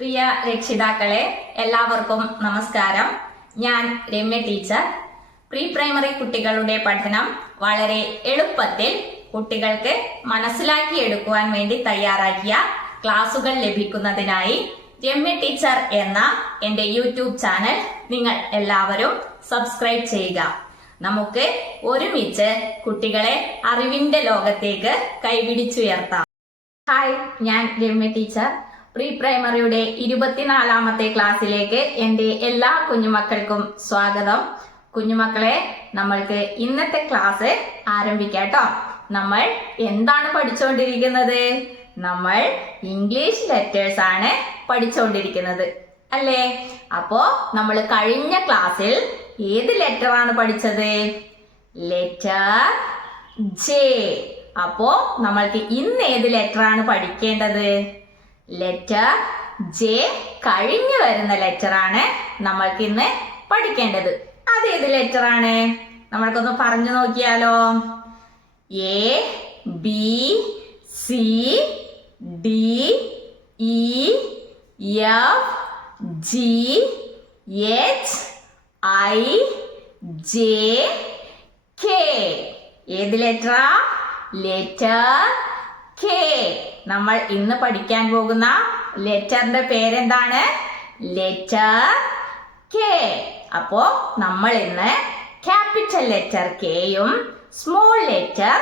പ്രിയ രക്ഷിതാക്കളെ, എല്ലാവർക്കും നമസ്കാരം. ഞാൻ രമ്യ ടീച്ചർ. പ്രീ പ്രൈമറി കുട്ടികളുടെ പഠനം വളരെ എളുപ്പത്തിൽ കുട്ടികൾക്ക് മനസ്സിലാക്കിയെടുക്കുവാൻ വേണ്ടി തയ്യാറാക്കിയ ക്ലാസുകൾ ലഭിക്കുന്നതിനായി രമ്യ ടീച്ചർ എന്ന എന്റെ യൂട്യൂബ് ചാനൽ നിങ്ങൾ എല്ലാവരും സബ്സ്ക്രൈബ് ചെയ്യുക. നമുക്ക് ഒരുമിച്ച് കുട്ടികളെ അറിവിന്റെ ലോകത്തേക്ക് കൈപിടിച്ചുയർത്താം. ഹായ്, ഞാൻ രമ്യ ടീച്ചർ. പ്രീ പ്രൈമറിയുടെ 24ാമത്തെ ക്ലാസ്സിലേക്ക് എന്റെ എല്ലാ കുഞ്ഞുമക്കൾക്കും സ്വാഗതം. കുഞ്ഞുമക്കളെ, നമ്മൾക്ക് ഇന്നത്തെ ക്ലാസ് ആരംഭിക്കാട്ടോ. നമ്മൾ എന്താണ് പഠിച്ചുകൊണ്ടിരിക്കുന്നത്? നമ്മൾ ഇംഗ്ലീഷ് ലെറ്റേഴ്സ് ആണ് പഠിച്ചുകൊണ്ടിരിക്കുന്നത്, അല്ലേ? അപ്പോ നമ്മൾ കഴിഞ്ഞ ക്ലാസ്സിൽ ഏത് ലെറ്റർ ആണ് പഠിച്ചത്? Letter J. അപ്പോ നമ്മൾക്ക് ഇന്ന് ഏത് ലെറ്റർ ആണ് പഠിക്കേണ്ടത്? ലെറ്റർ ജെ കഴിഞ്ഞു വരുന്ന ലെറ്റർ ആണ് നമ്മൾക്ക് ഇന്ന് പഠിക്കേണ്ടത്. അതേത് ലെറ്റർ ആണ്? നമ്മൾക്കൊന്ന് പറഞ്ഞു നോക്കിയാലോ. A, B, C, D, E, F, G, H, I, J, K. ഏത് ലെറ്ററാ? Letter K. നമ്മൾ ഇന്ന് പഠിക്കാൻ പോകുന്ന ലെറ്ററിന്റെ പേരെന്താണ്? Letter K. അപ്പോ നമ്മൾ ഇന്ന് ക്യാപിറ്റൽ ലെറ്റർ കെയും സ്മോൾ ലെറ്റർ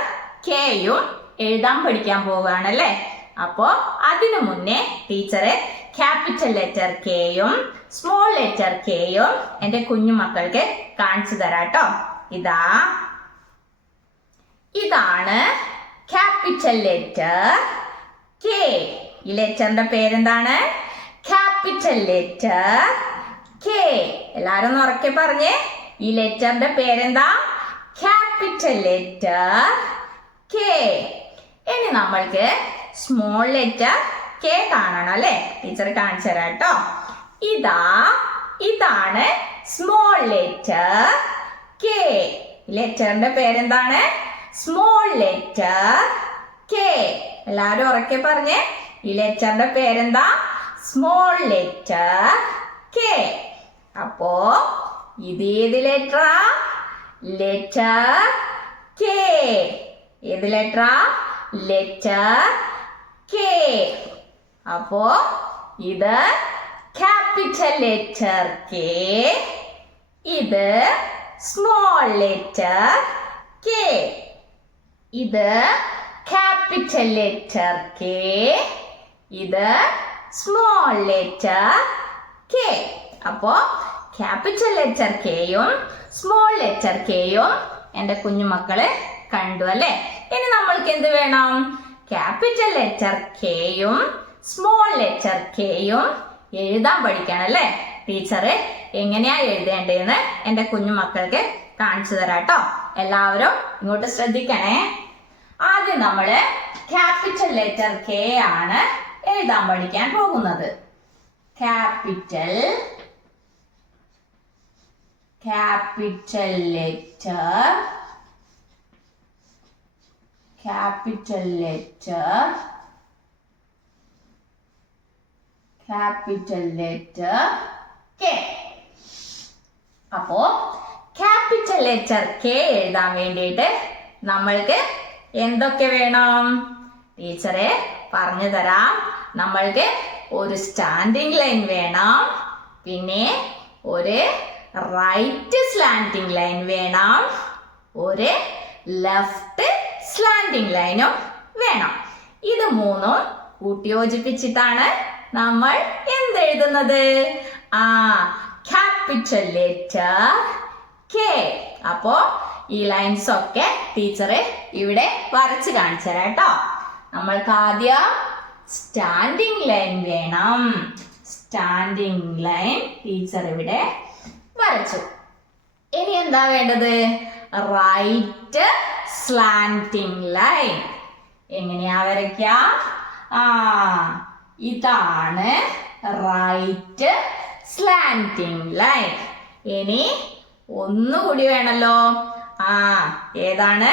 കെയും എഴുതാൻ പഠിക്കാൻ പോവുകയാണല്ലേ. അപ്പോ അതിനു മുന്നേ ടീച്ചറെ ക്യാപിറ്റൽ ലെറ്റർ കെയും സ്മോൾ ലെറ്റർ കെയും എന്റെ കുഞ്ഞുമക്കൾക്ക് കാണിച്ചു തരാട്ടോ. ഇതാണ് ക്യാപിറ്റൽ ലെറ്റർ കെ. ഈ ലെറ്ററിന്റെ പേരെന്താണ്? Capital letter K. എല്ലാരും ഒന്ന് ഉറക്കെ പറഞ്ഞേ. ഈ ലെറ്ററിന്റെ പേരെന്താ? Capital letter K. ഇനി നമ്മൾക്ക് സ്മോൾ ലെറ്റർ കെ കാണണം, അല്ലെ? ടീച്ചർ കാണിച്ചു തരാം കേട്ടോ. ഇതാണ് സ്മോൾ ലെറ്റർ കെ. ലെറ്ററിന്റെ പേരെന്താണ്? Small letter K. എല്ലാരും ഉറക്കെ പറഞ്ഞേ. ഈ ലെറ്ററിന്റെ പേരെന്താ? Small letter K. അപ്പോ ഇതേത് ലെറ്ററാ? Letter K. ഏത് ലെറ്ററാ? Letter K. അപ്പോ ഇത് ക്യാപിറ്റൽ ലെറ്റർ കെ, ഇത് സ്മോൾ ലെറ്റർ കെ. ഇത് ക്യാപിറ്റൽ ലെറ്റർ കെ, ഇത് സ്മോൾ ലെറ്റർ കെ. അപ്പോ ക്യാപിറ്റൽ ലെറ്റർ കെയും സ്മോൾ ലെറ്റർ കെയും എന്റെ കുഞ്ഞുമക്കള് കണ്ടു, അല്ലെ? ഇനി നമ്മൾക്ക് എന്ത് വേണം? ക്യാപിറ്റൽ ലെറ്റർ കെയും സ്മോൾ ലെറ്റർ കെയും എഴുതാൻ പഠിക്കണം, അല്ലെ? ടീച്ചറ് എങ്ങനെയാ എഴുതേണ്ടതെന്ന് എന്റെ കുഞ്ഞുമക്കൾക്ക് കാണിച്ചു തരാട്ടോ. എല്ലാവരും ഇങ്ങോട്ട് ശ്രദ്ധിക്കണേ. ആദ്യം നമ്മള് ക്യാപിറ്റൽ ലെറ്റർ കെ ആണ് എഴുതാൻ പഠിക്കാൻ പോകുന്നത്. Capital letter K. അപ്പോ ക്യാപിറ്റൽ ലെറ്റർ കെ എഴുതാൻ വേണ്ടിയിട്ട് നമ്മൾക്ക് എന്തൊക്കെ വേണം? ടീച്ചറെ പറഞ്ഞു തരാം. നമ്മൾക്ക് ഒരു സ്റ്റാൻഡിംഗ് ലൈൻ വേണം, പിന്നെ ഒരു റൈറ്റ് സ്ലാൻഡിംഗ് ലൈൻ വേണം, ഒരു ലെഫ്റ്റ് സ്ലാൻഡിംഗ് ലൈനും വേണം. ഇത് മൂന്നും കൂട്ടിയോജിപ്പിച്ചിട്ടാണ് നമ്മൾ എന്തെഴുതുന്നത്? Capital letter K. അപ്പോ ഈ ലൈൻസ് ഒക്കെ ടീച്ചറെ ഇവിടെ വരച്ച് കാണിച്ചു തരാം കേട്ടോ. നമ്മൾക്ക് ആദ്യം സ്റ്റാൻഡിംഗ് ലൈൻ വേണം. സ്റ്റാൻഡിംഗ് ലൈൻ ടീച്ചർ ഇവിടെ വരച്ചു. ഇനി എന്താ വേണ്ടത്? Right slanting line. എങ്ങനെയാ വരയ്ക്ക? ഇതാണ് റൈറ്റ് സ്ലാന്റിംഗ് ലൈൻ. ഇനി ഒന്നുകൂടി വേണല്ലോ. ഏതാണ്?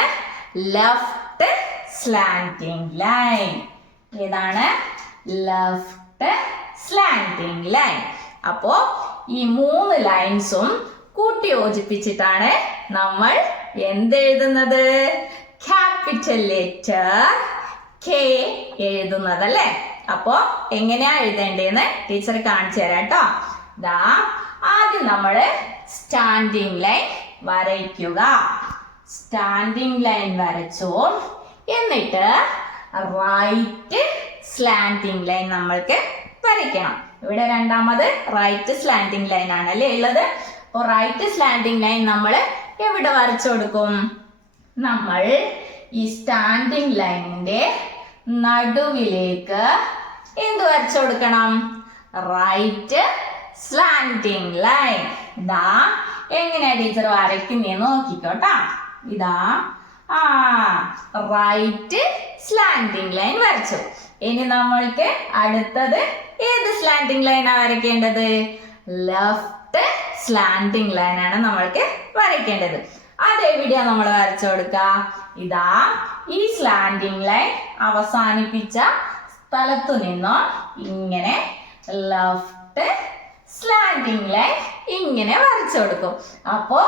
Left slanting line. ഏതാണ്? Left slanting slanting line. അപ്പോ ഈ 3 ലൈൻസും കൂട്ടി യോജിപ്പിച്ചിട്ടാണ് നമ്മൾ എന്തെഴുതുന്നത്? ക്യാപിറ്റൽ ലെറ്റർ കെ എഴുതുന്നത് അല്ലേ? അപ്പോ എങ്ങനെയാ എഴുതേണ്ടതെന്ന് ടീച്ചർ കാണിച്ചു തരാം കേട്ടോ. ദാ ആദ്യം നമ്മള് സ്റ്റാൻഡിങ് ലൈൻ വരയ്ക്കുക. സ്റ്റാൻഡിങ് ലൈൻ വരച്ചു. എന്നിട്ട് റൈറ്റ് സ്ലാൻഡിങ് ലൈൻ നമ്മൾക്ക് വരയ്ക്കണം. ഇവിടെ രണ്ടാമത് റൈറ്റ് സ്ലാൻഡിങ് ലൈൻ ആണല്ലേ ഉള്ളത്. അപ്പോൾ റൈറ്റ് സ്ലാൻഡിങ് ലൈൻ നമ്മൾ എവിടെ വരച്ചു കൊടുക്കും? നമ്മൾ ഈ സ്റ്റാൻഡിങ് ലൈനിന്റെ നടുവിലേക്ക് എന്ത് വരച്ചു കൊടുക്കണം? Right slanting line. ഇതാ എങ്ങനെയാ ടീച്ചർ വരയ്ക്കുന്നേന്ന് നോക്കിക്കോട്ടാ. ഇതാ റൈറ്റ് സ്ലാൻഡിങ് ലൈൻ വരച്ചു. ഇനി നമ്മൾക്ക് അടുത്തത് ഏത് സ്ലാൻഡിങ് ലൈനാ വരയ്ക്കേണ്ടത്? ലെഫ്റ്റ് സ്ലാൻഡിങ് ലൈൻ ആണ് നമ്മൾക്ക് വരയ്ക്കേണ്ടത്. അതെവിടെയാ നമ്മൾ വരച്ചു കൊടുക്കുക? ഇതാ ഈ സ്ലാൻഡിങ് ലൈൻ അവസാനിപ്പിച്ച സ്ഥലത്തു നിന്നും ഇങ്ങനെ ലെഫ്റ്റ് സ്ലാൻഡിങ് ലൈൻ ഇങ്ങനെ വരച്ചു കൊടുക്കും. അപ്പോ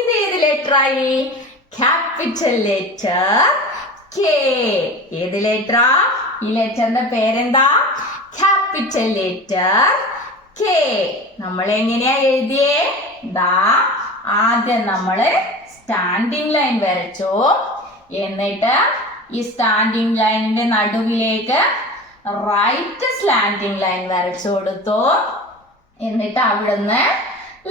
ഇത് ഏത് ലെറ്റർ ആയി? Capital letter K. ഏത് ലെറ്ററാ? ഈ ലെറ്ററിന്റെ പേരെന്താ? Capital letter K. നമ്മൾ എങ്ങനെയാ എഴുതിയേ? ദാ ആദ്യം നമ്മള് സ്റ്റാൻഡിങ് ലൈൻ വരച്ചു. എന്നിട്ട് ഈ സ്റ്റാൻഡിങ് ലൈനിന്റെ നടുവിലേക്ക് റൈറ്റ് സ്ലാൻഡിങ് ലൈൻ വരച്ചു കൊടുത്തു. എന്നിട്ട് അവിടുന്ന്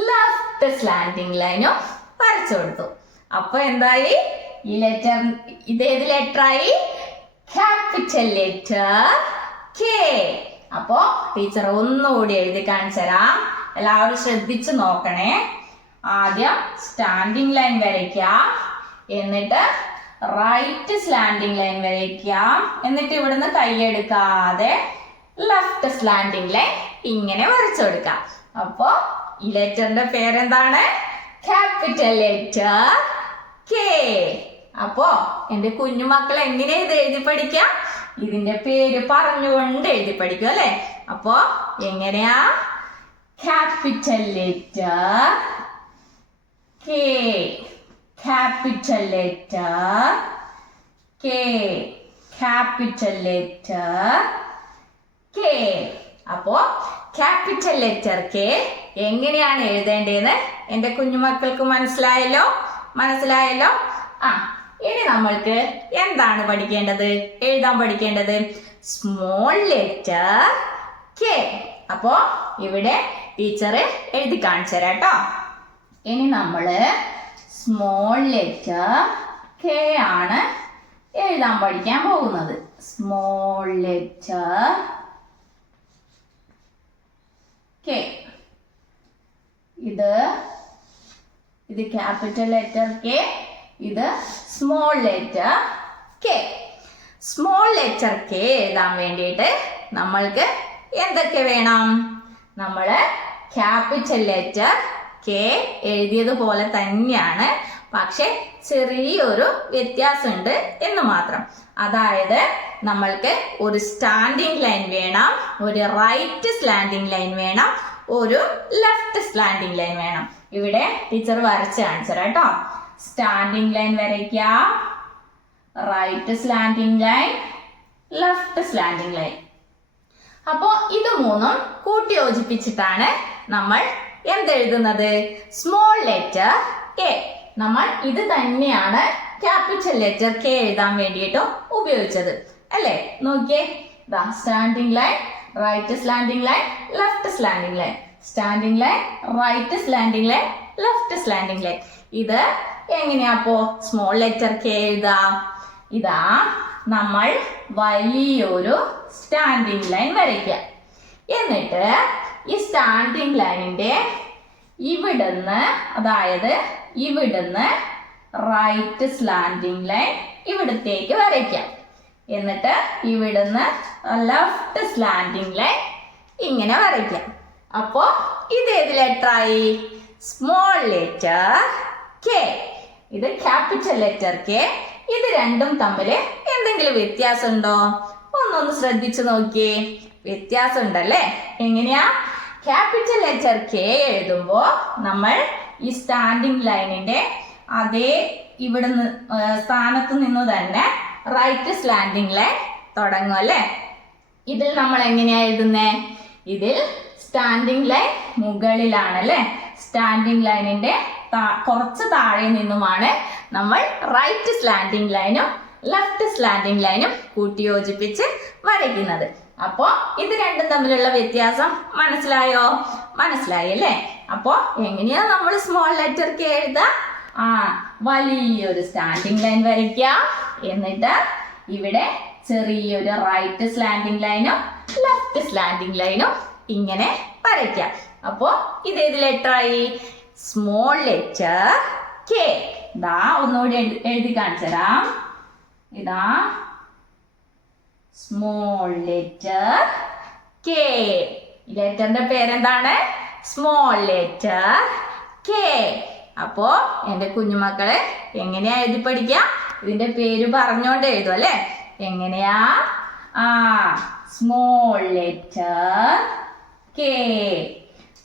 ലെഫ്റ്റ് സ്ലാൻഡിങ് ലൈനും വരച്ചു കൊടുത്തു. അപ്പൊ എന്തായി? ഈ ലെറ്റർ ഇതേത് ലെറ്റർ ആയി? Capital letter K. അപ്പോ ടീച്ചർ ഒന്നുകൂടി എഴുതി കാണിച്ചു തരാം. എല്ലാവരും ശ്രദ്ധിച്ചു നോക്കണേ. ആദ്യം സ്റ്റാൻഡിങ് ലൈൻ വരയ്ക്കാം. എന്നിട്ട് റൈറ്റ് സ്ലാൻഡിങ് ലൈൻ വരയ്ക്കാം. എന്നിട്ട് ഇവിടുന്ന് കൈയെടുക്കാതെ ലെഫ്റ്റ് സ്ലാൻഡിങ് ലൈൻ ഇങ്ങനെ വരച്ചു കൊടുക്കാം. അപ്പോ ഈ ലെറ്ററിന്റെ പേരെന്താണ്? Capital letter K. അപ്പോ എന്റെ കുഞ്ഞുമക്കൾ എങ്ങനെ ഇത് എഴുതി പഠിക്കാം? ഇതിന്റെ പേര് പറഞ്ഞുകൊണ്ട് എഴുതി പഠിക്കും അല്ലെ? അപ്പോ എങ്ങനെയാ? Capital letter K. Capital letter K. Capital letter K. അപ്പോ ക്യാപിറ്റൽ ലെറ്റർ കെ എങ്ങനെയാണ് എഴുതേണ്ടതെന്ന് എന്റെ കുഞ്ഞുമക്കൾക്ക് മനസ്സിലായല്ലോ? ഇനി നമ്മൾക്ക് എന്താണ് പഠിക്കേണ്ടത്? എഴുതാൻ പഠിക്കേണ്ടത് സ്മോൾ ലെറ്റർ കെ. അപ്പോ ഇവിടെ ടീച്ചർ എഴുതി കാണിച്ചു തരാം കേട്ടോ. ഇനി നമ്മള് സ്മോൾ ലെറ്റർ കെ ആണ് എഴുതാൻ പഠിക്കാൻ പോകുന്നത്. Small letter K. ഇത് ക്യാപിറ്റൽ ലെറ്റർ കെ. ഇത് small letter K. Small letter K എഴുതാൻ വേണ്ടിയിട്ട് നമ്മൾക്ക് എന്തൊക്കെ വേണം? നമ്മള് ക്യാപിറ്റൽ ലെറ്റർ കെ എഴുതിയതുപോലെ തന്നെയാണ്, പക്ഷെ ചെറിയൊരു വ്യത്യാസമുണ്ട് എന്ന് മാത്രം. അതായത് നമ്മൾക്ക് ഒരു സ്റ്റാൻഡിങ് ലൈൻ വേണം, ഒരു റൈറ്റ് സ്ലാൻഡിങ് ലൈൻ വേണം, ഒരു ലെഫ്റ്റ് സ്ലാൻഡിങ് ലൈൻ വേണം. ഇവിടെ ടീച്ചർ വരച്ച് കാണിച്ചു കേട്ടോ. സ്റ്റാൻഡിങ് ലൈൻ വരയ്ക്കാം, right slanting line, left slanting line. അപ്പോ ഇത് മൂന്നും കൂട്ടി യോജിപ്പിച്ചിട്ടാണ് നമ്മൾ എന്തെഴുതുന്നത്? Small letter K. നമ്മൾ ഇത് തന്നെയാണ് ക്യാപിറ്റൽ ലെറ്റർ കെ എഴുതാൻ വേണ്ടിയിട്ടും ഉപയോഗിച്ചത് അല്ലേ? നോക്കിയേ, standing line, right slanting line, left slanting line, standing line, right slanting line, left slanting line. ഇത് എങ്ങനെയാപ്പോ സ്മോൾ ലെറ്റർ കെ എഴുതാം? ഇതാ നമ്മൾ വലിയൊരു സ്റ്റാൻഡിങ് ലൈൻ വരയ്ക്കുക. എന്നിട്ട് ഈ സ്റ്റാൻഡിങ് ലൈനിന്റെ ഇവിടുന്ന്, അതായത് ഇവിടുന്ന് റൈറ്റ് സ്ലാൻഡിങ് ലൈൻ ഇവിടത്തേക്ക് വരയ്ക്കാം. എന്നിട്ട് ഇവിടുന്ന് ലെഫ്റ്റ് സ്ലാൻഡിങ് ലൈൻ ഇങ്ങനെ വരയ്ക്കാം. അപ്പോ ഇത് ഏത് ലെറ്റർ ആയി? Small letter K. ഇത് ക്യാപിറ്റൽ ലെറ്റർ കെ. ഇത് രണ്ടും തമ്മിൽ എന്തെങ്കിലും വ്യത്യാസം ഉണ്ടോ? ഒന്നൊന്ന് ശ്രദ്ധിച്ചു നോക്കിയേ. വ്യത്യാസം ഉണ്ടല്ലേ? എങ്ങനെയാ? ക്യാപിറ്റൽ ലെറ്റർ കെ എഴുതുമ്പോൾ നമ്മൾ ഈ സ്റ്റാൻഡിങ് ലൈനിന്റെ അതേ ഇവിടുന്ന് സ്ഥാനത്ത് നിന്ന് തന്നെ റൈറ്റ് സ്ലാൻഡിങ് ലൈൻ തുടങ്ങും അല്ലേ? ഇതിൽ നമ്മൾ എങ്ങനെയാ എഴുതുന്നേ? ഇതിൽ സ്റ്റാൻഡിങ് ലൈൻ മുകളിലാണല്ലേ? സ്റ്റാൻഡിങ് ലൈനിന്റെ കുറച്ച് താഴെ നിന്നുമാണ് നമ്മൾ റൈറ്റ് സ്ലാൻഡിങ് ലൈനും ലെഫ്റ്റ് സ്ലാൻഡിങ് ലൈനും കൂട്ടിയോജിപ്പിച്ച് വരയ്ക്കുന്നത്. അപ്പോ ഇത് രണ്ടും തമ്മിലുള്ള വ്യത്യാസം മനസ്സിലായോ? മനസ്സിലായി അല്ലേ? അപ്പോ എങ്ങനെയാ നമ്മൾ സ്മോൾ ലെറ്റർ കെ എഴുതുക? വലിയൊരു സ്റ്റാൻഡിങ് ലൈൻ വരയ്ക്കുക. എന്നിട്ട് ഇവിടെ ചെറിയൊരു റൈറ്റ് സ്ലാൻഡിങ് ലൈനും ലെഫ്റ്റ് സ്ലാൻഡിങ് ലൈനും ഇങ്ങനെ വരയ്ക്കാം. അപ്പോ ഇതേത് ലെറ്റർ ആയി? Small letter K. ഇതാ ഒന്നുകൂടി എഴുതി കാണിച്ചു തരാം. ഇതാ സ്മോൾ ലെറ്റർ കെ. ഈ ലെറ്ററിന്റെ പേരെന്താണ്? Small letter K. അപ്പോ എന്റെ കുഞ്ഞുമക്കളെ എങ്ങനെയാ എഴുതി പഠിക്കാം? ഇതിന്റെ പേര് പറഞ്ഞോണ്ട് എഴുതും അല്ലേ? എങ്ങനെയാ? Small letter K.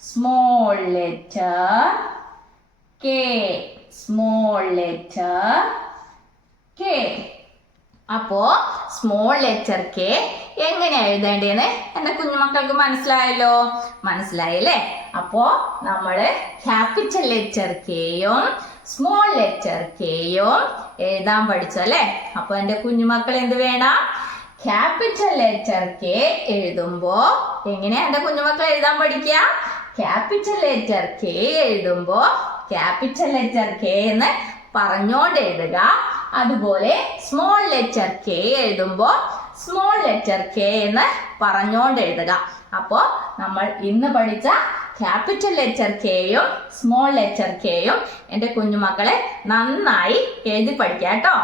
Small letter K. Small letter K. അപ്പോ സ്മോൾ ലെറ്റർ കെ എങ്ങനെയാ എഴുതേണ്ടതെന്ന് എന്റെ കുഞ്ഞുമക്കൾക്ക് മനസ്സിലായല്ലോ? മനസ്സിലായില്ലേ? അപ്പോ നമ്മള് ക്യാപിറ്റൽ ലെറ്റർ കെയും സ്മോൾ ലെറ്റർ കെയും എഴുതാൻ പഠിച്ചു അല്ലേ? അപ്പൊ എന്റെ കുഞ്ഞുമക്കൾ എന്ത് വേണം? ക്യാപിറ്റൽ ലെറ്റർ കെ എഴുതുമ്പോ എങ്ങനെയാ എന്റെ കുഞ്ഞുമക്കൾ എഴുതാൻ പഠിക്കുക? ക്യാപിറ്റൽ ലെറ്റർ കെ എഴുതുമ്പോ ക്യാപിറ്റൽ ലെറ്റർ കെ എന്ന് പറഞ്ഞോണ്ട് എഴുതുക. അതുപോലെ സ്മോൾ ലെറ്റർ കെ എഴുതുമ്പോ സ്മോൾ ലെറ്റർ കെ എന്ന് പറഞ്ഞോണ്ട് എഴുതുക. അപ്പോ നമ്മൾ ഇന്ന് പഠിച്ച ക്യാപിറ്റൽ ലെറ്റർ കെയും സ്മോൾ ലെറ്റർ കെയും എന്റെ കുഞ്ഞുമക്കളെ നന്നായി എഴുതി പഠിക്കാം കേട്ടോ.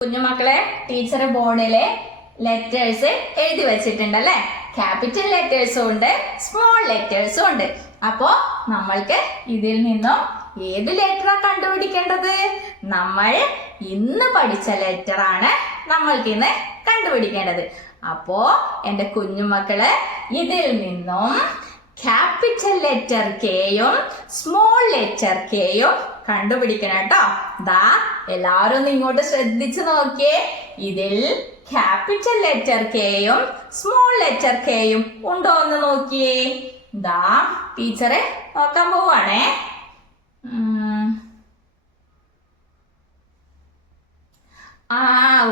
കുഞ്ഞുമക്കളെ, ടീച്ചർ ബോർഡിലെ ലെറ്റേഴ്സ് എഴുതി വെച്ചിട്ടുണ്ടല്ലേ? ക്യാപിറ്റൽ ലെറ്റേഴ്സും ഉണ്ട്, സ്മോൾ ലെറ്റേഴ്സും ഉണ്ട്. അപ്പോ നമ്മൾക്ക് ഇതിൽ നിന്നും ഏത് ലെറ്ററാ കണ്ടുപിടിക്കേണ്ടത്? നമ്മൾ ഇന്ന് പഠിച്ച ലെറ്റർ ആണ് നമ്മൾക്ക് ഇന്ന് കണ്ടുപിടിക്കേണ്ടത്. അപ്പോ എന്റെ കുഞ്ഞുമക്കള് ഇതിൽ നിന്നും ക്യാപിറ്റൽ ലെറ്റർ കെയും സ്മോൾ ലെറ്റർ കെയും കണ്ടുപിടിക്കണം കേട്ടോ. ദാ എല്ലാവരും ഒന്ന് ഇങ്ങോട്ട് ശ്രദ്ധിച്ചു നോക്കിയേ. ഇതിൽ ക്യാപിറ്റൽ ലെറ്റർ കെയും സ്മോൾ ലെറ്റർ കെയും ഉണ്ടോ എന്ന് നോക്കിയേ. ദാ ടീച്ചറെ നോക്കാൻ പോവാണേ.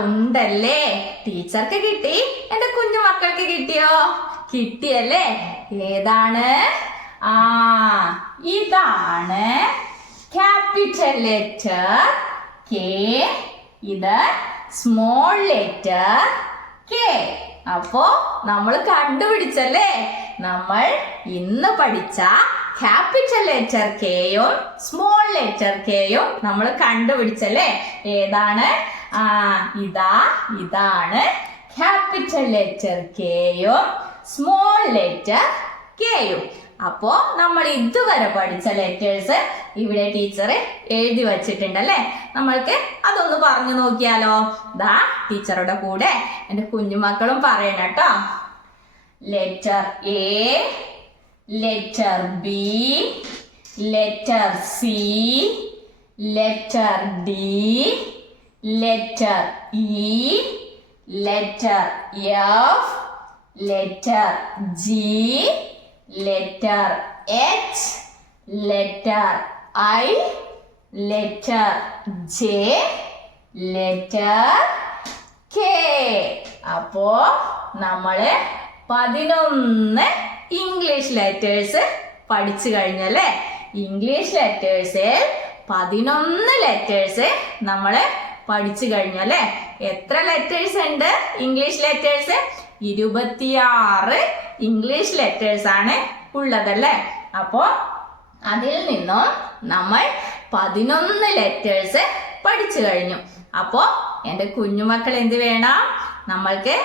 ഉണ്ടല്ലേ. ടീച്ചർക്ക് കിട്ടി, എന്റെ കുഞ്ഞു മക്കൾക്ക് കിട്ടിയോ? കിട്ടിയല്ലേ? ഏതാണ്? ഇതാണ് ക്യാപിറ്റൽ ലെറ്റർ കെ. ഇത് സ്മോൾ ലെറ്റർ കെ. അപ്പോ നമ്മൾ കണ്ടുപിടിച്ചല്ലേ? നമ്മൾ ഇന്ന് പഠിച്ച ക്യാപിറ്റൽ ലെറ്റർ കെയും സ്മോൾ ലെറ്റർ കെയും നമ്മൾ കണ്ടുപിടിച്ചല്ലേ? ഏതാണ്? ഇതാണ് ക്യാപിറ്റൽ ലെറ്റർ കെയും സ്മോൾ ലെറ്റർ കെയും. അപ്പോ നമ്മൾ ഇതുവരെ പഠിച്ച ലെറ്റേഴ്സ് ഇവിടെ ടീച്ചർ എഴുതി വച്ചിട്ടുണ്ടല്ലേ? നമ്മൾക്ക് അതൊന്ന് പറഞ്ഞു നോക്കിയാലോ? ദാ ടീച്ചറുടെ കൂടെ എന്റെ കുഞ്ഞുമക്കളും പറയണം കേട്ടോ. Letter A, letter B, letter C, letter D, letter E, letter F, letter G, letter H, letter I, letter J, letter K. അപ്പോ നമ്മള് 11 ഇംഗ്ലീഷ് ലെറ്റേഴ്സ് പഠിച്ചു കഴിഞ്ഞല്ലേ? ഇംഗ്ലീഷ് ലെറ്റേഴ്സ് 11 ലെറ്റേഴ്സ് നമ്മള് പഠിച്ചു കഴിഞ്ഞല്ലേ? എത്ര ലെറ്റേഴ്സ് ഉണ്ട് ഇംഗ്ലീഷ് ലെറ്റേഴ്സ്? 26 ഇംഗ്ലീഷ് ലെറ്റേഴ്സ് ആണ് ഉള്ളതല്ലേ? അപ്പോ അതിൽ നിന്നും നമ്മൾ 11 ലെറ്റേഴ്സ് പഠിച്ചു കഴിഞ്ഞു. അപ്പോ എന്റെ കുഞ്ഞുമക്കൾ എന്ത് വേണം? നമ്മൾക്ക്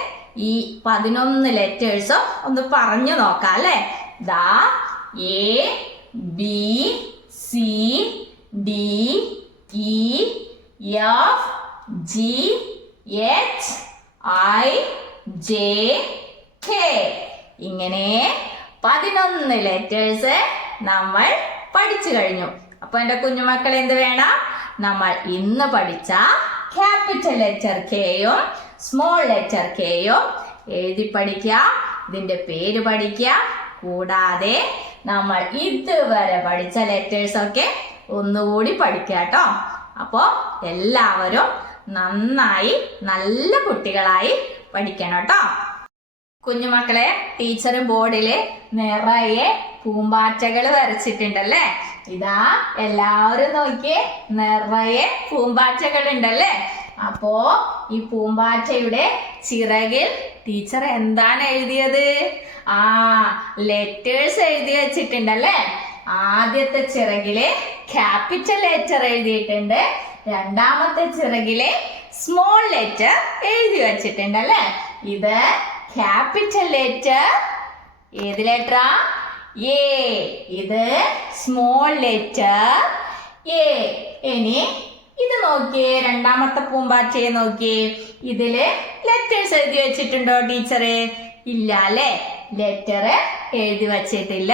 ഈ 11 ലെറ്റേഴ്സും ഒന്ന് പറഞ്ഞു നോക്കാം അല്ലേ? ദാ A, B, C, D, E, F, G, H, I, J, K. ഇങ്ങനെ 11 ലെറ്റേഴ്സ് നമ്മൾ പഠിച്ചു കഴിഞ്ഞു. അപ്പൊ എന്റെ കുഞ്ഞുമക്കൾ എന്ത് വേണം? നമ്മൾ ഇന്ന് പഠിച്ച ക്യാപിറ്റൽ ലെറ്റർ കെയും സ്മോൾ ലെറ്റർ കെയും എഴുതി പഠിക്കുക, ഇതിന്റെ പേര് പഠിക്കുക. കൂടാതെ നമ്മൾ ഇതുവരെ പഠിച്ച ലെറ്റേഴ്സ് ഒക്കെ ഒന്നുകൂടി പഠിക്കുക കേട്ടോ. അപ്പോ എല്ലാവരും നന്നായി നല്ല കുട്ടികളായി പഠിക്കണം കേട്ടോ. കുഞ്ഞുമക്കളെ, ടീച്ചർ ബോർഡില് നിറയെ പൂമ്പാറ്റകൾ വരച്ചിട്ടുണ്ടല്ലേ. ഇതാ എല്ലാവരും നോക്കിയേ, നിറയെ പൂമ്പാറ്റകൾ ഉണ്ടല്ലേ. അപ്പോ ഈ പൂമ്പാറ്റയുടെ ചിറകിൽ ടീച്ചർ എന്താണ് എഴുതിയത്? ലെറ്റേഴ്സ് എഴുതി വെച്ചിട്ടുണ്ടല്ലേ. ആദ്യത്തെ ചിറകിലെ ക്യാപിറ്റൽ ലെറ്റർ എഴുതിയിട്ടുണ്ട്, രണ്ടാമത്തെ ചിറകിലെ സ്മോൾ ലെറ്റർ എഴുതി വെച്ചിട്ടുണ്ടല്ലേ. ഇത് ക്യാപിറ്റൽ ലെറ്റർ ഏത് ലെറ്ററാ? എ. ഇത് സ്മോൾ ലെറ്റർ എ. ഇനി ഇത് നോക്കിയേ, രണ്ടാമത്തെ പൂമ്പാറ്റയെ നോക്കിയേ. ഇതില് ലെറ്റേഴ്സ് എഴുതി വെച്ചിട്ടുണ്ടോ ടീച്ചറെ? ഇല്ല അല്ലെ, ലെറ്റർ എഴുതി വച്ചിട്ടില്ല.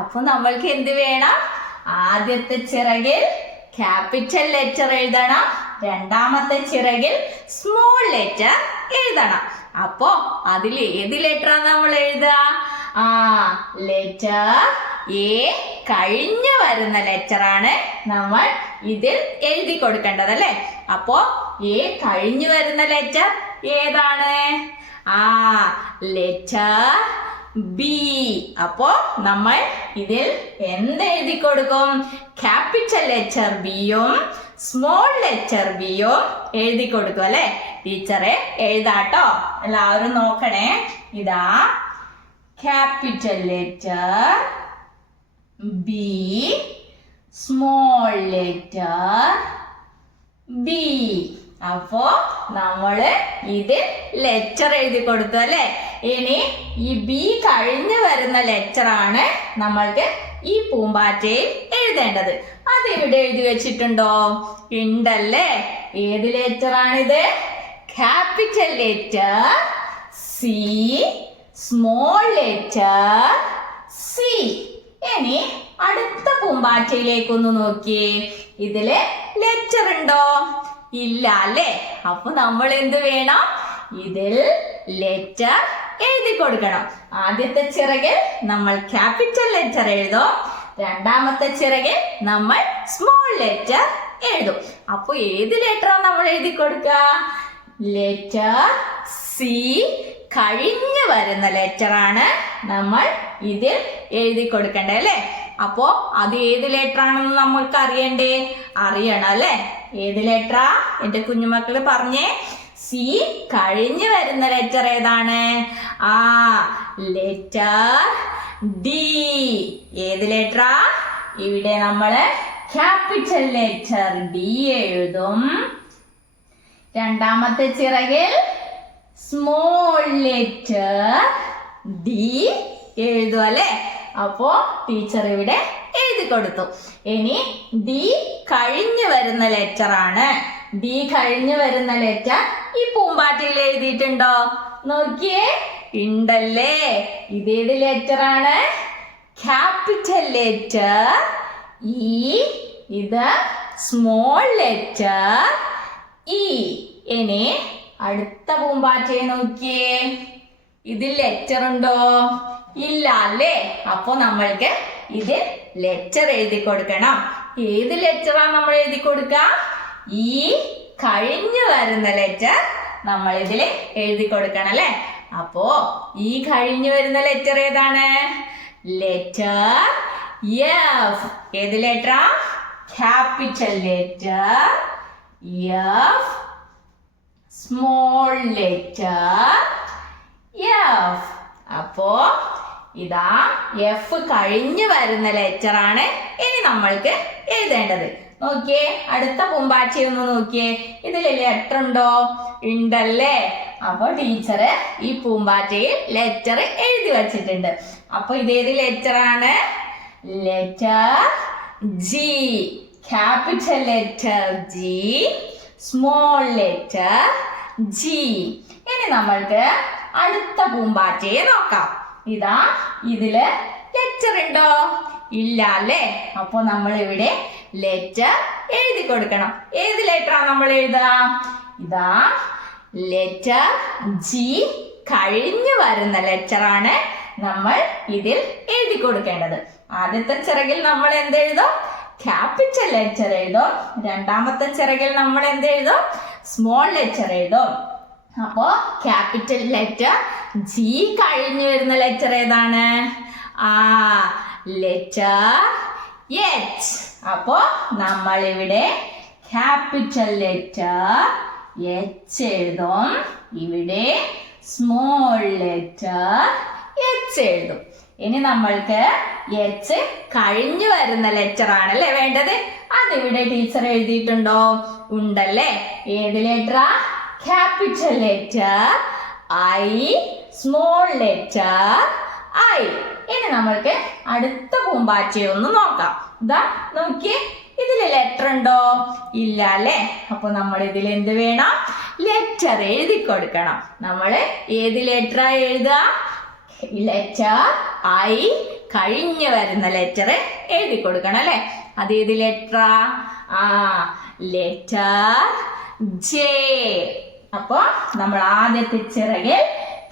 അപ്പൊ നമ്മൾക്ക് എന്ത് വേണം? ആദ്യത്തെ ചിറകിൽ ക്യാപിറ്റൽ ലെറ്റർ എഴുതണം, രണ്ടാമത്തെ ചിറകിൽ സ്മോൾ ലെറ്റർ എഴുതണം. അപ്പോ അതിൽ ഏത് ലെറ്ററാണ് നമ്മൾ എഴുതുക? ലെറ്റർ എ കഴിഞ്ഞു വരുന്ന ലെറ്റർ ആണ് നമ്മൾ ഇതിൽ എഴുതി കൊടുക്കേണ്ടത് അല്ലേ. അപ്പോ എ കഴിഞ്ഞു വരുന്ന ലെറ്റർ ഏതാണ്? Letter B. അപ്പോ നമ്മൾ ഇതിൽ എന്ത് എഴുതി കൊടുക്കും? ക്യാപിറ്റൽ ലെറ്റർ ബിയും സ്മോൾ ലെറ്റർ ബിയും എഴുതി കൊടുക്കും അല്ലെ. ടീച്ചറെ എഴുതാട്ടോ, എല്ലാവരും നോക്കണേ. ഇതാ capital letter B, small letter B. അപ്പോ നമ്മള് ഇത് ലെറ്റർ എഴുതി കൊടുത്തു അല്ലെ. ഇനി ഈ ബി കഴിഞ്ഞു വരുന്ന ലെറ്റർ ആണ് നമ്മൾക്ക് ഈ പൂമ്പാറ്റയിൽ എഴുതേണ്ടത്. അതിവിടെ എഴുതി വെച്ചിട്ടുണ്ടോ? ഉണ്ടല്ലേ. ഏത് ലെറ്റർ ആണിത്? Capital letter C, small letter C. ഇനി അടുത്ത പൂമ്പാറ്റയിലേക്കൊന്ന് നോക്കിയേ. ഇതില് ലെറ്റർ ഉണ്ടോ? ഇല്ല അല്ലേ. അപ്പൊ നമ്മൾ എന്ത് വേണം? ഇതിൽ ലെറ്റർ എഴുതി കൊടുക്കണം. ആദ്യത്തെ ചിറകിൽ നമ്മൾ ക്യാപിറ്റൽ ലെറ്റർ എഴുതും, രണ്ടാമത്തെ ചിറകിൽ നമ്മൾ സ്മോൾ ലെറ്റർ എഴുതും. അപ്പൊ ഏത് ലെറ്ററാണ് നമ്മൾ എഴുതി കൊടുക്കുക? ലെറ്റർ സി കഴിഞ്ഞു വരുന്ന ലെറ്റർ ആണ് നമ്മൾ ഇതിൽ എഴുതി കൊടുക്കേണ്ടത് അല്ലേ. അപ്പോ അത് ഏത് ലെറ്റർ ആണെന്ന് നമ്മൾക്ക് അറിയണ്ടേ? അറിയണം അല്ലേ. ഏത് ലെറ്ററാ എന്റെ കുഞ്ഞുമക്കള് പറഞ്ഞേ? സി കഴിഞ്ഞു വരുന്ന ലെറ്റർ ഏതാണ്? Letter D. ഏത് ലെറ്ററാ? ഇവിടെ നമ്മള് ക്യാപിറ്റൽ ലെറ്റർ ഡി എഴുതും, രണ്ടാമത്തെ ചിറകിൽ സ്മോൾ ലെറ്റർ ഡി എഴുതും അല്ലെ. അപ്പോ ടീച്ചർ ഇവിടെ എഴുതി കൊടുത്തു. ഇനി ഡി കഴിഞ്ഞു വരുന്ന ലെറ്റർ ആണ്. ഡി കഴിഞ്ഞു വരുന്ന ലെറ്റർ ഈ പൂമ്പാറ്റയിൽ എഴുതിയിട്ടുണ്ടോ? നോക്കിയേ, ഉണ്ടല്ലേ. ഇതേത് ലെറ്റർ ആണ്? Capital letter E. ഇത് സ്മോൾ ലെറ്റർ ഇ. ഇനി അടുത്ത പൂമ്പാറ്റയെ നോക്കിയേ. ഇതിൽ ലെറ്റർ ഉണ്ടോ? ഇല്ല അല്ലേ. അപ്പൊ നമ്മൾക്ക് ഇത് ലെറ്റർ എഴുതി കൊടുക്കണം. ഏത് ലെറ്ററാണ് നമ്മൾ എഴുതി കൊടുക്കുക? ഈ കഴിഞ്ഞു വരുന്ന ലെറ്റർ നമ്മൾ ഇതിൽ എഴുതി കൊടുക്കണം അല്ലെ. അപ്പോ ഈ കഴിഞ്ഞു വരുന്ന ലെറ്റർ ഏതാണ്? Letter F. ഏത് ലെറ്ററാ? Capital letter F, small letter F. അപ്പോ ഇതാ എഫ് കഴിഞ്ഞു വരുന്ന ലെറ്റർ ആണ് ഇനി നമ്മൾക്ക് എഴുതേണ്ടത്. നോക്കിയേ, അടുത്ത പൂമ്പാറ്റയെ ഒന്ന് നോക്കിയേ. ഇതിൽ ലെറ്റർ ഉണ്ടോ? ഉണ്ടല്ലേ. അപ്പൊ ടീച്ചർ ഈ പൂമ്പാറ്റയിൽ ലെറ്റർ എഴുതി വച്ചിട്ടുണ്ട്. അപ്പൊ ഇതേത് ലെറ്റർ ആണ്? Letter G. Capital letter G, small letter G. ഇനി നമ്മൾക്ക് അടുത്ത പൂമ്പാറ്റയെ നോക്കാം. ഇതാ ഇതില് ലെറ്റർ ഉണ്ടോ? ഇല്ല അല്ലേ? അപ്പൊ നമ്മൾ ഇവിടെ ലെറ്റർ എഴുതി കൊടുക്കണം. ഏത് ലെറ്ററാ നമ്മൾ എഴുതുക? ഇതാ ലെറ്റർ ജി കഴിഞ്ഞു വരുന്ന ലെറ്ററാണ് നമ്മൾ ഇതിൽ എഴുതി കൊടുക്കേണ്ടത്. ആദ്യത്തെ ചിറകിൽ നമ്മൾ എന്തെഴുതും? ക്യാപിറ്റൽ ലെറ്റർ എഴുതും. രണ്ടാമത്തെ ചിറകിൽ നമ്മൾ എന്തെഴുതും? സ്മോൾ ലെറ്റർ എഴുതും. അപ്പോ ക്യാപിറ്റൽ ലെറ്റർ ജി കഴിഞ്ഞു വരുന്ന ലെറ്റർ ഏതാണ്? Letter H. അപ്പോ നമ്മൾ ഇവിടെ ക്യാപിറ്റൽ ലെറ്റർ എച്ച് എഴുതും. ഇവിടെ സ്മോൾ ലെറ്റർ എച്ച് എഴുതും. ഇനി നമ്മൾക്ക് എച്ച് കഴിഞ്ഞു വരുന്ന ലെറ്റർ ആണല്ലേ വേണ്ടത്. അതിവിടെ ടീച്ചർ എഴുതിയിട്ടുണ്ടോ? ഉണ്ടല്ലേ. ഏത് ലെറ്ററാ? Capital letter I, small letter I. ഇനി നമ്മൾക്ക് അടുത്ത പൂമ്പാറ്റയെ ഒന്ന് നോക്കാം. ഇതാ നോക്കിയേ, ഇതില് ലെറ്റർ ഉണ്ടോ? ഇല്ല അല്ലേ? അപ്പൊ നമ്മൾ ഇതിൽ എന്ത് വേണം? ലെറ്റർ എഴുതി കൊടുക്കണം. നമ്മള് ഏത് ലെറ്ററാ എഴുതുക? ലെറ്റർ ഐ കഴിഞ്ഞു വരുന്ന ലെറ്റർ എഴുതി കൊടുക്കണം അല്ലെ. അത് ഏത് ലെറ്ററാ? Letter J. അപ്പൊ നമ്മൾ ആദ്യത്തെ ചിറകിൽ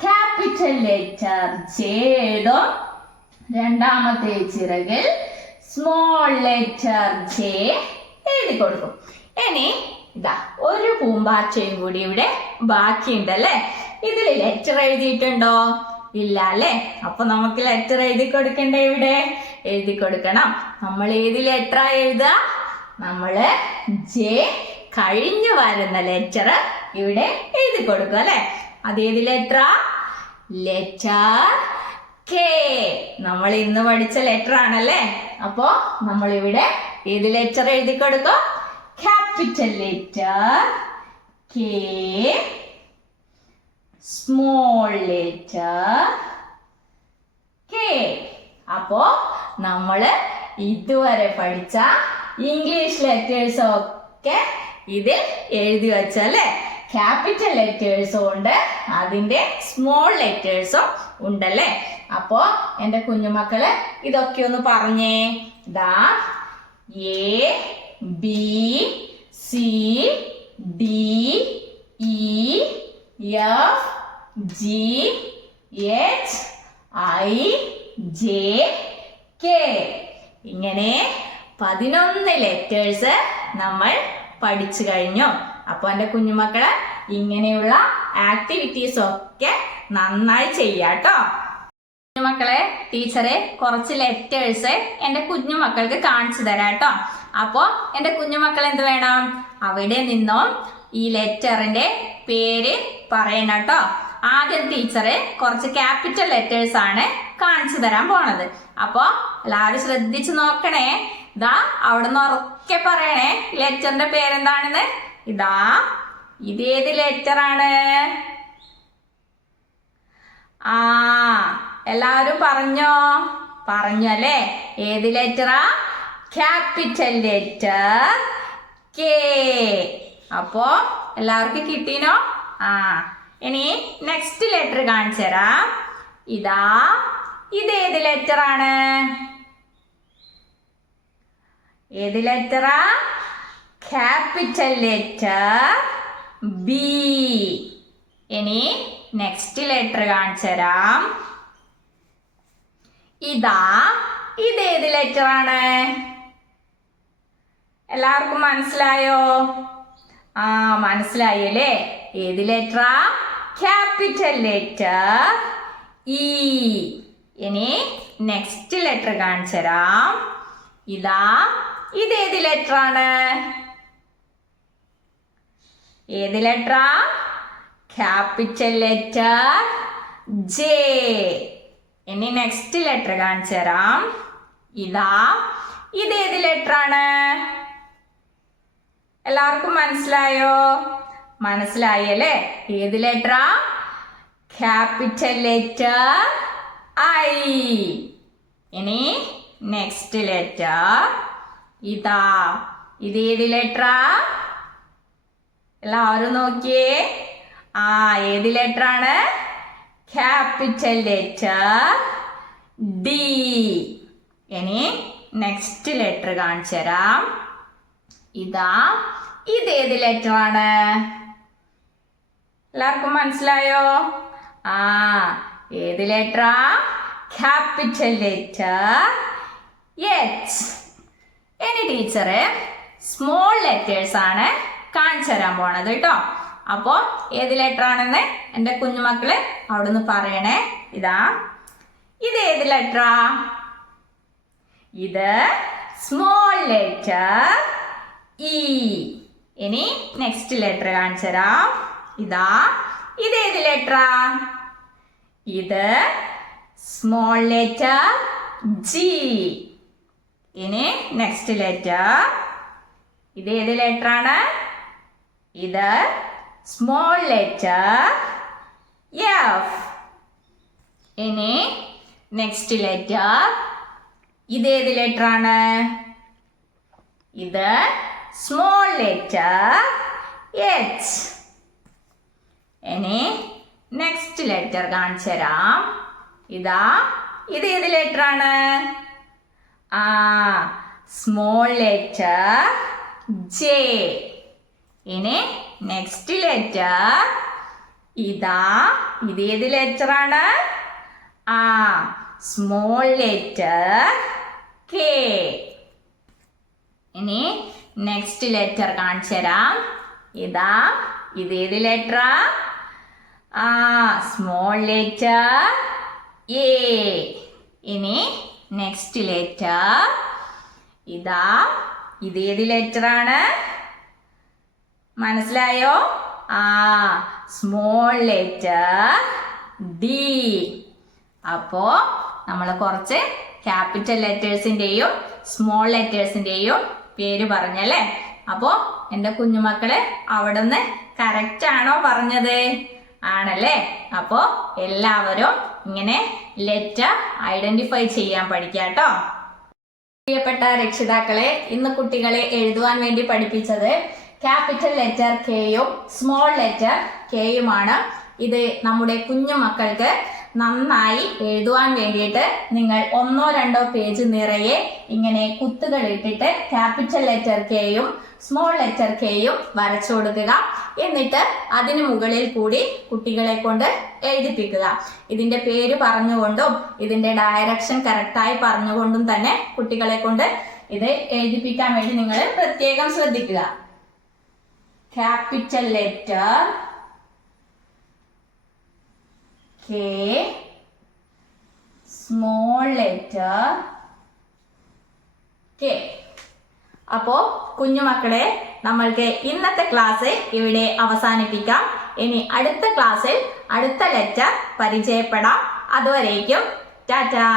ക്യാപിറ്റൽ ലെറ്റർ ജെ എഴുതും. രണ്ടാമത്തെ ചിറകിൽ സ്മോൾ ലെറ്റർ ജെ എഴുതി കൊടുക്കും. ഇനി ഇതാ ഒരു പൂമ്പാറ്റയും കൂടി ഇവിടെ ബാക്കിയുണ്ടല്ലേ. ഇതിൽ ലെറ്റർ എഴുതിയിട്ടുണ്ടോ? ഇല്ല അല്ലേ? അപ്പൊ നമുക്ക് ലെറ്റർ എഴുതി കൊടുക്കണ്ടേ? ഇവിടെ എഴുതി കൊടുക്കണം. നമ്മൾ ഏത് ലെറ്ററാ എഴുതുക? നമ്മള് ജെ കഴിഞ്ഞു വരുന്ന ലെറ്റർ ഇവിടെ എഴുതി കൊടുക്കുക അല്ലെ. അതേത് ലെറ്ററാ? Letter K. നമ്മൾ ഇന്ന് പഠിച്ച ലെറ്റർ ആണല്ലേ. അപ്പോ നമ്മൾ ഇവിടെ ഏത് ലെറ്റർ എഴുതി കൊടുക്കും? Capital letter K, small letter K. അപ്പോ നമ്മള് ഇതുവരെ പഠിച്ച ഇംഗ്ലീഷ് ലെറ്റേഴ്സ് ഒക്കെ ഇതിൽ എഴുതി വെച്ചല്ലേ. ക്യാപിറ്റൽ ലെറ്റേഴ്സും ഉണ്ട്, അതിന്റെ സ്മോൾ ലെറ്റേഴ്സും ഉണ്ടല്ലേ. അപ്പോ എൻ്റെ കുഞ്ഞുമക്കള് ഇതൊക്കെ ഒന്ന് പറഞ്ഞേ. ദാ A, B, C, D, E, F, G, H, I, J, K. ഇങ്ങനെ 11 ലെറ്റേഴ്സ് നമ്മൾ പഠിച്ചു കഴിഞ്ഞു. അപ്പൊ എൻ്റെ കുഞ്ഞുമക്കള് ഇങ്ങനെയുള്ള ആക്ടിവിറ്റീസ് ഒക്കെ നന്നായി ചെയ്യാട്ടോ. കുഞ്ഞുമക്കളെ, ടീച്ചറെ കുറച്ച് ലെറ്റേഴ്സ് എൻ്റെ കുഞ്ഞുമക്കൾക്ക് കാണിച്ചു തരാട്ടോ. അപ്പോ എൻ്റെ കുഞ്ഞുമക്കൾ എന്ത് വേണം? അവിടെ നിന്നും ഈ ലെറ്ററിന്റെ പേര് പറയണം കേട്ടോ. ആദ്യം ടീച്ചറ് കുറച്ച് ക്യാപിറ്റൽ ലെറ്റേഴ്സ് ആണ് കാണിച്ചു തരാൻ പോണത്. അപ്പോ എല്ലാവരും ശ്രദ്ധിച്ചു നോക്കണേ. ഇതാ അവിടുന്ന് ഉറക്കെ പറയണേ ലെറ്ററിന്റെ പേരെന്താണെന്ന്. ഇതാ ഇതേത് ലെറ്റർ ആണ്? എല്ലാവരും പറഞ്ഞോ? പറഞ്ഞു അല്ലേ. ഏത് ലെറ്ററാ? Capital letter K. അപ്പോ എല്ലാവർക്കും കിട്ടീനോ? ഇനി നെക്സ്റ്റ് ലെറ്റർ കാണിച്ചു തരാം. ഇതാ ഇതേത് ലെറ്റർ ആണ്? ഏത് ലെറ്ററാ? Capital letter B. ഇനി നെക്സ്റ്റ് ലെറ്റർ കാണിച്ചു തരാം. ഇതാ ഇതേത് ലെറ്റർ ആണ്? എല്ലാവർക്കും മനസ്സിലായോ? മനസ്സിലായി അല്ലേ. ഏത് ലെറ്ററാ? Capital letter E. ഇനി നെക്സ്റ്റ് ലെറ്റർ കാണിച്ചു തരാം. ഇതാ ഇതേത് ലെറ്റർ ആണ്? ഏത് ലെറ്ററാ? Capital letter J. ഇനി നെക്സ്റ്റ് ലെറ്റർ കാണിച്ചു തരാം. ഇതാ ഇതേത് ലെറ്റർ ആണ്? എല്ലാവർക്കും മനസ്സിലായോ? മനസ്സിലായി അല്ലേ. ഏത് ലെറ്ററാ? Capital letter I. ഇനി നെക്സ്റ്റ് ലെറ്റർ. ഇതാ ഇതേത് ലെറ്ററാ? എല്ലാവരും നോക്കിയേ. ഏത് ലെറ്റർ ആണ്? Capital letter D. ഇനി നെക്സ്റ്റ് ലെറ്റർ കാണിച്ചു തരാം. ഇതേത് ലെറ്റർ ആണ്? എല്ലാവർക്കും മനസ്സിലായോ? ഏത് ലെറ്ററാ? Capital letter H. ഇനി ടീച്ചറ് സ്മോൾ ലെറ്റേഴ്സ് ആണ് കാണിച്ചു തരാൻ പോണത് കേട്ടോ. അപ്പോ ഏത് ലെറ്റർ ആണെന്ന് എൻ്റെ കുഞ്ഞുമക്കള് അവിടുന്ന് പറയണേ. ഇതേത് ലെറ്ററാ? ഇത് സ്മോൾ ലെറ്റർ ഇ. ഇനി നെക്സ്റ്റ് ലെറ്റർ കാണിച്ചു തരാം. ഇതേത് ലെറ്ററാ? ഇത് സ്മോൾ ലെറ്റർ ജി. ഇനി നെക്സ്റ്റ് ലെറ്റർ. ഇതേത് ലെറ്റർ ആണ്? ഇത് സ്മോൾ ലെറ്റർ എഫ്. ഇനി നെക്സ്റ്റ് ലെറ്റർ. ഇതേത് ലെറ്റർ ആണ്? ഇത് സ്മോൾ ലെറ്റർ എച്ച്. ഇനി നെക്സ്റ്റ് ലെറ്റർ കാണിച്ചു തരാം. ഇതേത് ലെറ്റർ ആണ്? Small letter J. ഇനി നെക്സ്റ്റ് ലെറ്റർ. ഇതേത് ലെറ്റർ ആണ്? Small letter K. ഇനി നെക്സ്റ്റ് ലെറ്റർ കാണിച്ചു തരാം. ഇതേത് ലെറ്ററാ? Small letter A. ഇനി നെക്സ്റ്റ് ലെറ്റർ. ഇതേത് ലെറ്റർ ആണ്? മനസ്സിലായോ? Small letter D. അപ്പോ നമ്മൾ കുറച്ച് ക്യാപിറ്റൽ ലെറ്റേഴ്സിന്റെയും സ്മോൾ ലെറ്റേഴ്സിന്റെയും പേര് പറഞ്ഞല്ലേ. അപ്പോ എൻ്റെ കുഞ്ഞുമക്കള് അവിടുന്ന് കറക്റ്റ് ആണോ പറഞ്ഞത്? ആണല്ലേ. അപ്പോ എല്ലാവരും ഇങ്ങനെ ലെറ്റർ ഐഡന്റിഫൈ ചെയ്യാൻ പഠിക്കാട്ടോ. പ്രിയപ്പെട്ട രക്ഷിതാക്കളെ, ഇന്ന് കുട്ടികളെ എഴുതുവാൻ വേണ്ടി പഠിപ്പിച്ചത് ക്യാപിറ്റൽ ലെറ്റർ കെയും സ്മോൾ ലെറ്റർ കെയുമാണ്. ഇത് നമ്മുടെ കുഞ്ഞു മക്കൾക്ക് നന്നായി എഴുതുവാൻ വേണ്ടിയിട്ട് നിങ്ങൾ 1-2 പേജ് നിറയെ ഇങ്ങനെ കുത്തുകൾ ഇട്ടിട്ട് ക്യാപിറ്റൽ ലെറ്റർ കെയും സ്മോൾ ലെറ്റർ കെയും വരച്ചു കൊടുക്കുക. എന്നിട്ട് അതിന് മുകളിൽ കൂടി കുട്ടികളെ കൊണ്ട് എഴുതിപ്പിക്കുക. ഇതിന്റെ പേര് പറഞ്ഞുകൊണ്ടും ഇതിന്റെ ഡയറക്ഷൻ കറക്റ്റായി പറഞ്ഞുകൊണ്ടും തന്നെ കുട്ടികളെ കൊണ്ട് ഇത് എഴുതിപ്പിക്കാൻ വേണ്ടി നിങ്ങൾ പ്രത്യേകം ശ്രദ്ധിക്കുക. Capital letter K, small letter K. അപ്പോ കുഞ്ഞുമക്കളെ, നമ്മൾക്ക് ഇന്നത്തെ ക്ലാസ് ഇവിടെ അവസാനിപ്പിക്കാം. ഇനി അടുത്ത ക്ലാസ്സിൽ അടുത്ത ലെറ്റർ പരിചയപ്പെടാം. അതുവരേക്കും ടാറ്റാ.